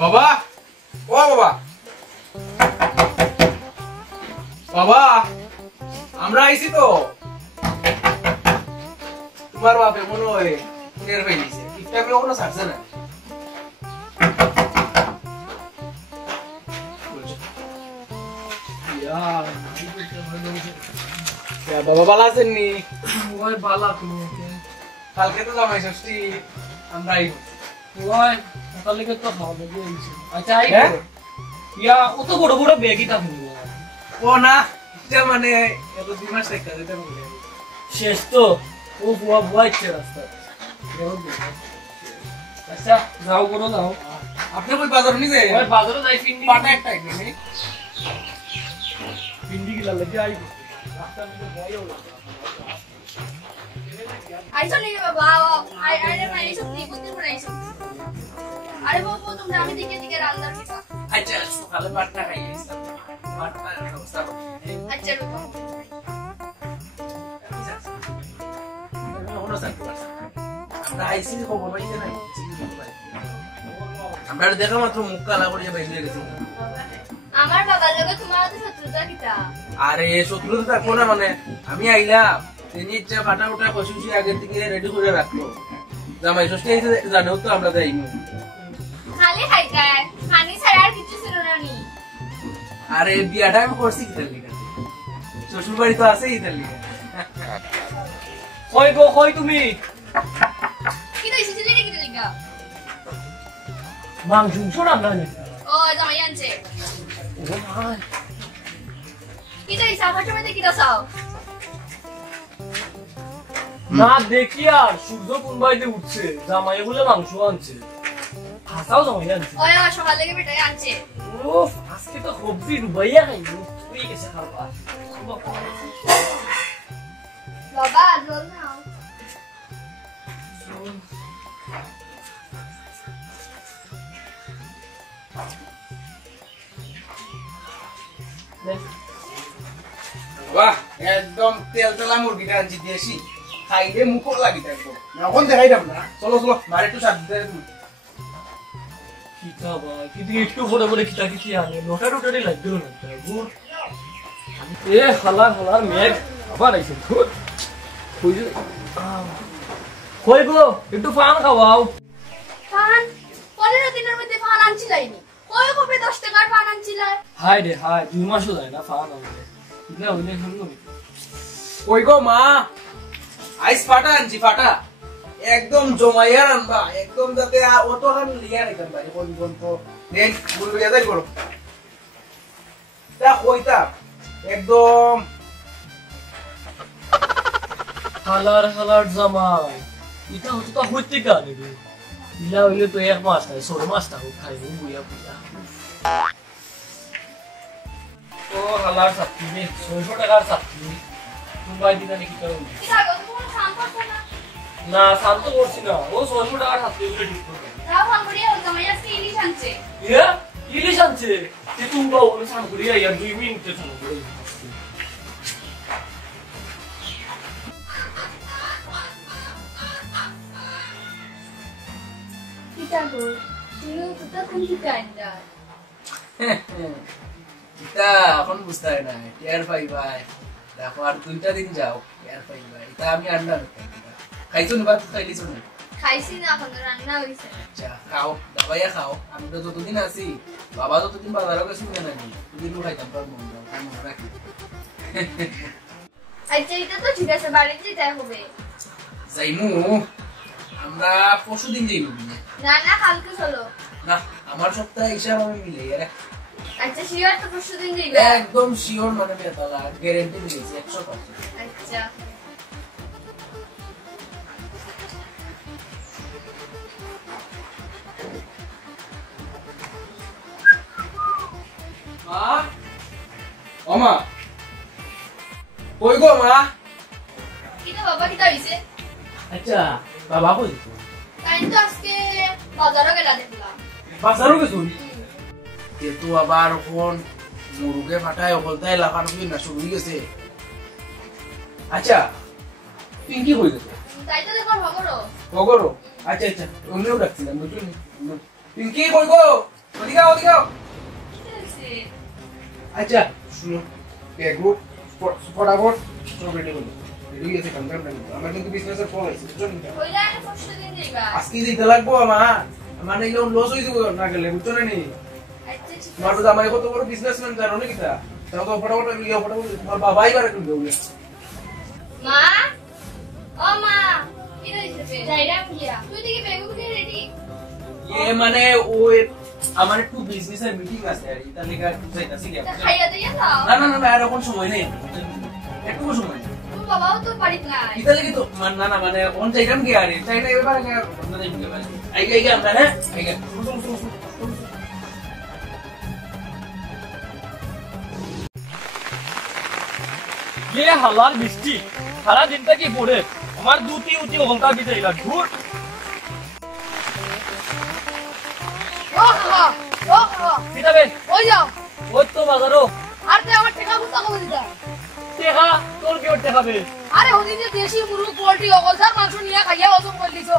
বাবা, ও বাবা, বাবা, আমরা আইছি তো। তোমার বাপে মনে হয় টের পেয়ে গেছে, ঠিকঠাক কোনো ছাড়ছে না। বাবা ভালো আছেন নি? ভালো কালকে তো জামাই ষষ্ঠী, আমরা অত বড় বড় ব্যাগই তা ও না, এটা মানে এত 2 মাস থেকে যেতে বলে শেষ তো ও বুয়া বুয়া ইচ্ছে রাস্তা। আচ্ছা যাও করো যাও। আপনি ওই বাজার নিয়ে যাই? বাজারে যাই পিন্ডি পাটা একটা একদম পিন্ডি গিলা লেগে আইব রাস্তার মধ্যে বয়ও আইছো নি বাবা আরে না এইসব নিকুতির পরে আইছো। আরে বাবা তোমরা আমি দিকে দিকে রান্নার কিছু। আচ্ছা সকালে পাটা খাই গেছিলাম, পাটা অবস্থা। আচ্ছা বাবা আমরা আইসি খবর পাইছে না, আমরা দেখা মাত্র মুখ কালা করিয়া বাইরে গেছি। আমার বাবার লগে তোমার তো শত্রুতা কিটা? আরে শত্রুতা থাকবো না মানে, আমি আইলাম তিনি ইচ্ছা ফাটা উঠা কষুষি আগের থেকে রেডি করে রাখলো। জামাই ষষ্ঠী আইছে জানেও তো আমরা যাইনি। খালি খাইকায় খানি ছাড়া আর কিছু ছিল না নি। আরে বিয়াটা আমি করছি ইতালি কাছে, শ্বশুর বাড়ি তো আছে ইতালি। কই গো কই তুমি? কি দইছি ছিলে নাকি লিগা? মাংস রান্না নি। ও জামাই আনছে। ও ভাই কি দইছি আমার সময় কি দাও? না দেখি আর সূর্য কোন বাইতে উঠছে, জামাই বলে মাংস আনছে। হাসাও জামাই আনছে। ওই সকাল থেকে বেটাই আনছে। উফ আজকে তো সবজি ডুবাইয়া খাইবো, তুই গেছে খাবা। বাবা জল নাও। বাহ একদম তেল তেলা মুরগিটা আনছি দেশি, খাইলে মুখও লাগি থাকবো। এখন দেখাই যাব না, চলো চলো মারে একটু সাথ দে। কিতা ভাই কিন্তু একটু পরে পরে কিতা কিতি আনে লোটা লোটারি লাগলো না গুড়। এ হালার হালার মেঘ আবার আইছে ধুর কই গো একটু ফান খাওয়াও। ফান 15 দিনের মধ্যে ফান আনছিলাইনি, কই কবে 10 টাকার ফান আনছিলাই? হাই রে হাই 2 মাসও যায় না ফান আনতে, না হইলে শুনলো। ওই গো মা, আইস ফাটা আনছি, ফাটা একদম জমাইয়া আনবা, একদম যাতে অটো খান লিয়া রাখেন ভাই। কোন কোন তো নেন বলবি যাই করো তা কইতা একদম হালার হালার জামাই এটা হচ্ছে তো হইতে গানে রে, ইলা হইলে তো 1 মাস নাই 6 মাস তাও খাইবো বুইয়া বুইয়া। ও হালার সাথী রে 600 টাকার সাথী মুম্বাই দিনা নাকি তো কি লাগো তুমি ফান করছো না? না শান্ত করছি না, ও 600 টাকার সাথী বলে ঠিক করে তাও ফান করিয়া জামাই আজকে ইলিশ আনছে। ইয়া ইলিশ আনছে তে তুমি বাও আমি শান্ত করিয়া ইয়ার 2 মিনিটে শান্ত করে কিটা গো তুমি তো কোন দিকে আইন্দা? এটা এখন বুঝতে হয় না, টিয়ার পাই ভাই দেখো আর 2টা দিন যাও টিয়ার পাই ভাই। এটা আমি আন্ডা খাইছো না, ভাত খাইলিছো না? খাইছি না, এখন রান্না হইছে। আচ্ছা খাও দাবাইয়া খাও, আমি তো যতদিন আছি বাবা যতদিন বাজারও গেছি না নাকি দুদিনও খাইতাম তোর মন দাও মনে রাখি। আচ্ছা এটা তো ঠিক আছে, বাড়িতে যেতে হবে। যাইমু আমরা পরশুদিন যাইমু না না কালকে চলো। না আমার সপ্তাহে হিসাব আমি মিলে আচ্ছা শিওর তো পরশুদিন যাইবা? একদম শিওর মানে বেতালা গ্যারান্টি দিয়েছি 100%। আচ্ছা মা ও মা, কই গো মা? কিটা বাবা কিটা হইছে? আচ্ছা বাবা কই তাই তো আজকে বাজারে গেলা দেখলাম। বাজারও গেছুন যেহেতু আবার কোন মুরুগে ফাটায় অকলতায় লাফার না শুরু হয়ে গেছে। আচ্ছা পিঙ্কি কই গেছে? তাই তো দেখো খবরও খবরও আচ্ছা আচ্ছা অমনিও ডাকছিলাম বুঝলি। পিঙ্কি কই গো? ওদিকে কি হইছে? আচ্ছা শুনো এগো ফটাফট সব রেডি করো রেডি আছে কাম আমার কিন্তু বিজনেসের ফল আছে বুঝছো না কইলা না পরশু দিন যাইবা। আজকে দিতে লাগবো আমার মানে এগুলো লস হয়ে যাবো না গেলে বুঝছো না নি আচ্ছা ঠিক তোমার তো জামাই কত বড় বিজনেসম্যান জানো না কিটা তাও তো ফটাফট লিও ফটাফট তোমার বাবাই বারে করে দেবে মা ও মা কি হইছে যাইরাম গিয়া তুই দেখি বেগু কে রেডি মানে ও আমার একটু বিজনেসের মিটিং আছে আর এটা লেগে একটু যাইতাছি তা খাইয়া দিয়া দাও না না না আর এখন সময় নেই একটু সময় তোর বাবাও তো বাড়িতে নাই এটা লেগে তো না না মানে অন চাইলাম কি আরে চাইনা এবারে না যাই আই আমরা হ্যাঁ আই ये হালার বৃষ্টি সারা দিনটা কি পড়ে আমার দুটি উটি ঘন্টা বিদাইলা ঘুর ও বাবা ও বাবা কিতাবে ওই যাও ওই তো বাজারও আর তে আমার টাকা গুতা কই দিতা টেকা তোর কি ওর টেকাবে আরে ওদিন যে দেশি মুরগ পোল্ট্রি অগলসার মাংস নিয়ে খাইয়া হজম করে দিছো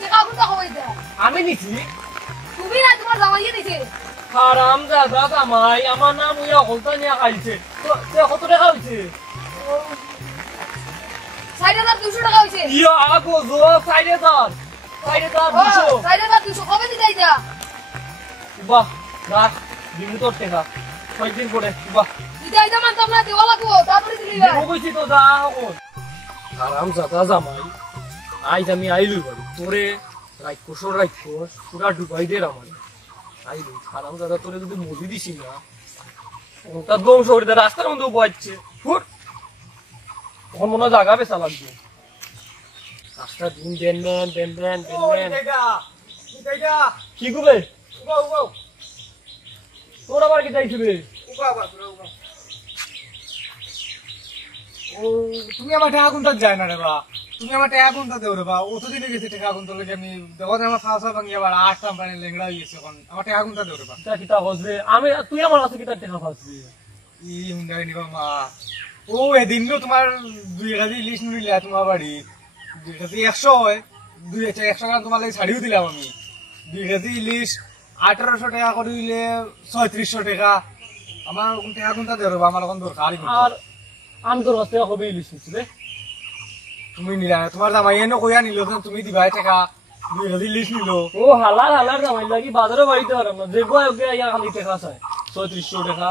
টাকা গুতা কই দিতা আমি নিছি তুমি না তোমার জামাইয়ে দিছে হারাম দাদা জামাই আমার নাম ওই অকলতা নিয়ে খাইছে তো কত টাকা হইছে ৬,২০০ টাকা হইছে ইয়া আগো জো সাইডে দাস 200 ৬,২০০ কবে দিতে আইতা বাহ রাখ দিমু তোর টেকা কয়েকদিন পরে বাহ দিতে আইতা মানতাম না দেওয়া লাগবো তারপরে দিলি ও কইছি তো যা ও হারাম দাদা জামাই আইজ আমি আইলু বাড়ি তোরে রাইকোস পুরা ডুবাই দে আমার আইলু হারাম দাদা তোরে যদি মজি দিছি না ওটা ধ্বংস করে দে রাস্তার মধ্যে বইছে ফুট তখন মনে হয় জায়গা বেচা লাগবে রাস্তা দিন দেন কি করবে তোর আবার কি চাইছিবে তুমি আমার টাকা কোনটা যায় না রে বা তুমি আমার টাকা কোনটা দেও রে বা অতদিনে গেছে টাকা কোনটা লেগে আমি দেখো আমার খাওয়া খাওয়া ভাঙি আবার আটটা পানি লেংড়া হয়ে গেছে এখন আমার টাকা কোনটা দেও রে বা কিতা কিতা হসবে আমি তুই আমার কাছে কিতা টাকা ফাসবি ই হুন্ডাই নিবা মা ও এদিন তোমার 2 কেজি ইলিশ নিলে তোমার বাড়ি 2 কেজি 100 হয় 100 গ্রাম তোমার লাগে ছাড়িও দিলাম আমি 2 কেজি ইলিশ 1800 টাকা করে দিলে 3600 টাকা আমার টাকা কোনটা দেও রে বা আমার এখন দরকার আর আমি তোর কাছে হবে ইলিশ রে তুমি নিলা তোমার জামাই এনে কইয়া নিল তুমি দিবা টাকা 2 কেজি ইলিশ নিল ও হালার জামাই লাগি বাজারে বাড়িতে পারলাম না যে গোয়া ইয়া খালি টাকা চাই 3600 টাকা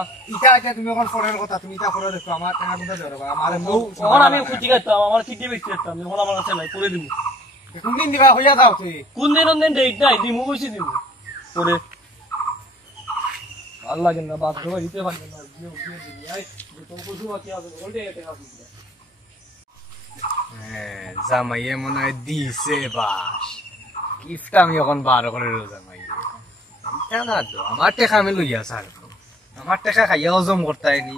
এটা তুমি এখন ফোনের কথা তুমি এটা করে দেখো আমার টাকা কোনটা দেও রে বা আমার তখন আমি খুঁজি খাইতাম আমার কিডনি বেচতে যেতাম যখন আমার কাছে নাই করে দিব কোন দিন দিবা হইয়া যাও তুই কোন দিন ডেট নাই দিমু বসে দিব করে ভাল লাগে না বাজারে বাড়িতে পারলাম না দিবি আই তো কিছু বাকি আছে বলতে টাকা দিবি জামাইয়ে মনে হয় দিছে বাস গিফট আমি এখন বার করে জামাইয়ে না তো আমার টাকা আমি লইয়া স্যার আমার টাকা খাইয়া হজম করতে নি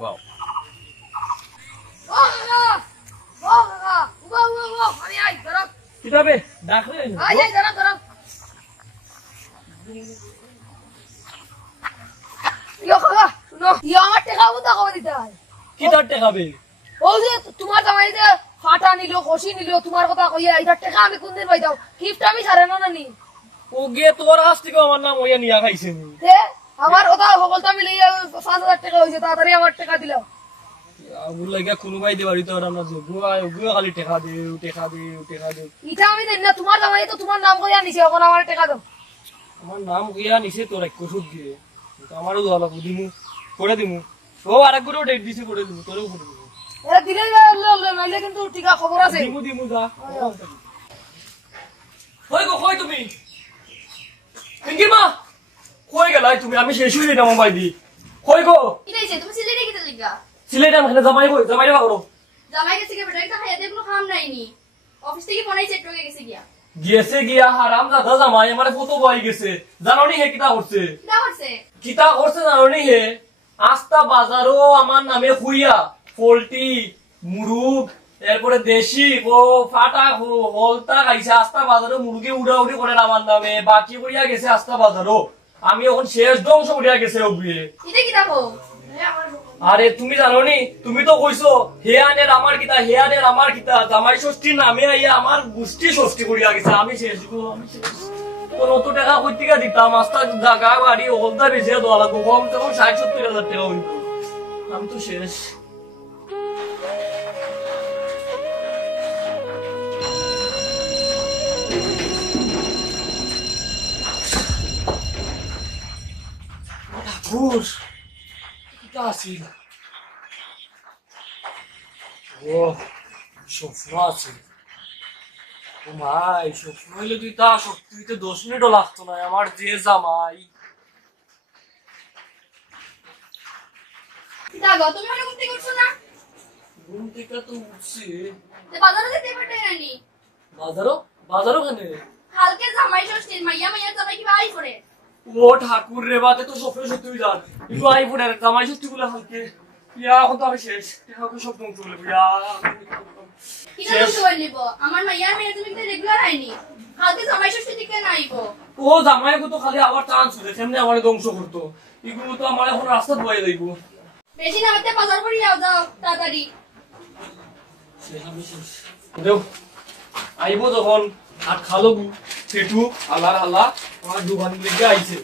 বাও ও বাবা আমি আই ধরো কিতাবে ডাকলে আই ধরো ইয়ো খাবা শুনো ইয়ো আমার টাকা গুতা কবে দিতে হয় কিতার টাকাবে ও যে তোমার জামাই যে ফাটা নিল খসি নিল তোমার কথা কইয়া এটা টাকা আমি কোনদিন পাইতাম গিফট আমি ছাড়ে না নি ও গিয়ে তোর কাছ থেকে আমার নাম ওইয়া নিয়া খাইছে নি তে আমার কথা সকলটা মিলে ৫,০০০ টাকা হইছে তাড়াতাড়ি আমার টাকা দিল আগুন লাগিয়া কোনোবাই দিয়ে বাড়িতে পারলাম না যে গুয়া খালি টাকা দিও এটা আমি দেন না তোমার জামাই তো তোমার নাম কইয়া নিছে এখন আমার টাকা দাও আমার নাম গিয়া নিছে তোর এক কসুর দিয়ে আমারও দেওয়া লাগবো দিমু করে দিমু ও আরেক করে ডেট দিছে করে দিমু তোরেও করে দিমু এরা দিলে নাইলে কিন্তু টিকা খবর আছে দিমু যা কই তুমি পিঙ্কি মা কই গেলাই তুমি আমি শেষ হয়ে যেতাম মোবাইল দি কই গো কি হইছে তুমি সিলেটে গিয়ে লিখা সিলেট আমি জামাই রে করো জামাই গেছে কি বেটা এটা খাইয়া দিয়ে কোনো কাম নাইনি অফিস থেকে ফোন আইছে একটু গেছে গিয়া হারাম দাদা জামাই আমার ফটো বই গেছে জানোনি হে কিতা করছে জানোনি হে আস্তা বাজারও আমার নামে খুইয়া পোল্ট্রি মুরগ এরপরে দেশি ও ফাটা হলতা খাইছে আস্তা বাজারও মুরগি উড়াউড়ি করে আমার নামে বাকি করিয়া গেছে আস্তা বাজারও আমি এখন শেষ ধ্বংস করিয়া গেছে ওগুয়ে এটা কি দেখো আরে তুমি জানোনি তুমি তো কইছো হে আনের আমার কিতা জামাই ষষ্ঠীর নামে আইয়া আমার গোষ্ঠী ষষ্ঠী করিয়া গেছে আমি শেষ তোর অত টাকা কই থেকে দিতাম আস্তা জায়গা বাড়ি হলদা বেঁচে দেওয়া লাগবো কম তখন 60-70 হাজার টাকা হইব আমি তো শেষ ঠাকুর এটা আসিল ও স্বপ্ন আছে ও ভাই স্বপ্ন হইলে তুই তা সত্যিতে 10 মিনিটও লাগতো না আমার যে জামাই দাগো তুমি মনে করতে করছো না ঘুম থেকে তো উঠছি তে বাজারে যেতে পারতে নানি বাজারও কেনে কালকে জামাই ষষ্ঠী মাইয়া জামাই কি ভাই করে ও ঠাকুর রে বাতে তো স্বপ্ন সত্যি যান একটু আইফোনের জামাই সত্যি বলে হালকে ইয়া এখন তো আমি শেষ ঠাকুর সব ধ্বংস বলে ইয়া কিনা ধ্বংস করে নিব আমার মাইয়ার মেয়ে তুমি তো রেগুলার আইনি কালকে জামাই ষষ্ঠী দিকে নাইবো ও জামাই তো খালি আবার চান্স হলে সেমনি আমার ধ্বংস করতো এগুলো তো আমার এখন রাস্তা ধোয়াই যাইব বেশি না হতে বাজার করে যাও যাও তাড়াতাড়ি দেও আইব যখন আর খালো সেটু আল্লাহ আল্লাহ আমার দোকান লেগে আইছে